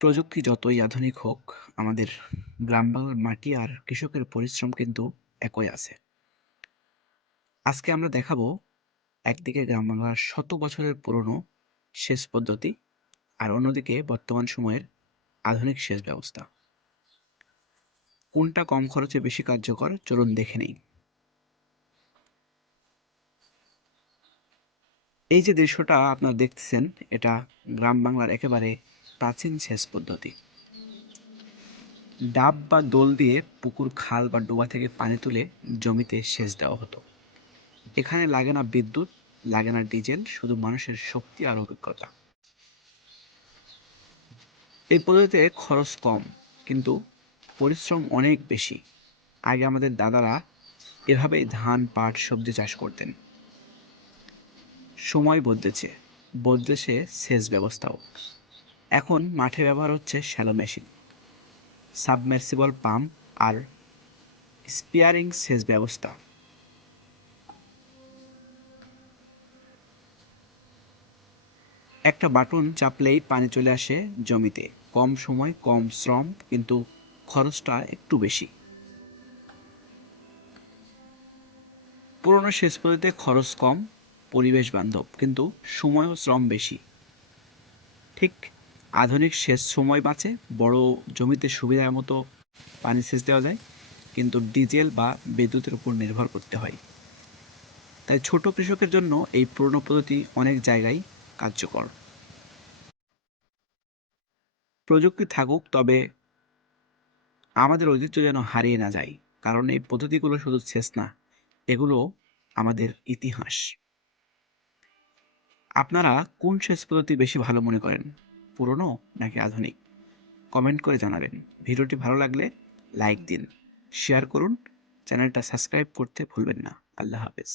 প্রযুক্তি যতই আধুনিক হোক, আমাদের গ্রাম বাংলার মাটি আর কৃষকের পরিশ্রম কিন্তু একই আছে। আজকে আমরা দেখাবো একদিকে গ্রাম বাংলার শত বছরের পুরনো সেচ পদ্ধতি আর অন্যদিকে বর্তমান সময়ের আধুনিক সেচ ব্যবস্থা। কোনটা কম খরচে বেশি কার্যকর, চলুন দেখে নেই। এই যে দৃশ্যটা আপনারা দেখতেছেন, এটা গ্রাম বাংলার একেবারে প্রাচীন সেচ পদ্ধতি। ডাব বা দোল দিয়ে পুকুর, খাল বা ডোবা থেকে পানি তুলে জমিতে সেচ দেওয়া হতো। এখানে লাগে না বিদ্যুৎ, লাগে না ডিজেল, শুধু মানুষের শক্তি আর অভিজ্ঞতা। এই পদ্ধতিতে খরচ কম, কিন্তু পরিশ্রম অনেক বেশি। আগে আমাদের দাদারা এভাবেই ধান, পাট, সবজি চাষ করতেন। সময় বদলেছে, বদলেছে সেচ ব্যবস্থাও। এখন মাঠে ব্যবহার হচ্ছে শ্যালো মেশিন, সাবমের্সিবল পাম্প আর স্পিয়ারিং সেচ ব্যবস্থা। একটা বাটন চাপলেই পানি চলে আসে জমিতে। কম সময়, কম শ্রম, কিন্তু খরচটা একটু বেশি। পুরনো সেচ পদ্ধতিতে খরচ কম, পরিবেশ বান্ধব, কিন্তু সময় ও শ্রম বেশি। ঠিক আধুনিক সেচ সময় বাঁচে, বড় জমিতে সুবিধা মতো পানি সেচ দেওয়া যায়, কিন্তু ডিজেল বা বিদ্যুতের উপর নির্ভর করতে হয়। তাই ছোট কৃষকের জন্য এই পুরনো পদ্ধতি অনেক জায়গায় কার্যকর। প্রযুক্তি থাকুক, তবে আমাদের ঐতিহ্য যেন হারিয়ে না যায়। কারণ এই পদ্ধতিগুলো শুধু সেচ না, এগুলো আমাদের ইতিহাস। আপনারা কোন সেচ পদ্ধতি বেশি ভালো মনে করেন, পুরনো নাকি আধুনিক? কমেন্ট করে জানাবেন। ভিডিওটি ভালো লাগলে লাইক দিন, শেয়ার করুন, চ্যানেলটা সাবস্ক্রাইব করতে ভুলবেন না। আল্লাহ হাফেজ।